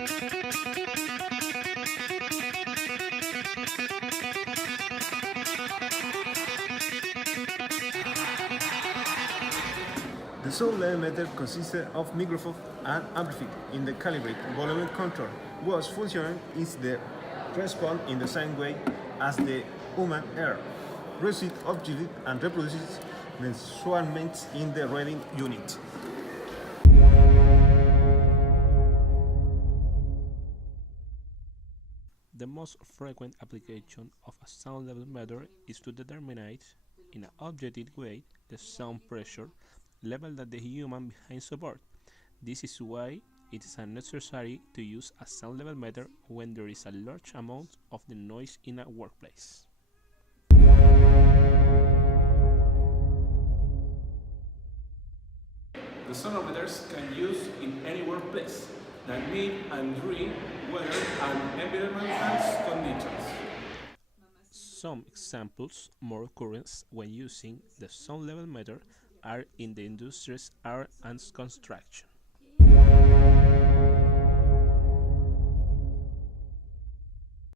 The sound level meter consisted of microphone and amplifier. In the calibrate volume control was functioning is the respond in the same way as the human ear. Receives objective and reproduces measurements in the reading unit. The most frequent application of a sound level meter is to determine, in an objective way, the sound pressure level that the human behind support. This is why it is unnecessary to use a sound level meter when there is a large amount of the noise in a workplace. The sonometers can use in any workplace that meet and during weather and environmental conditions. Some examples more current when using the sound level meter are in the industries art and construction.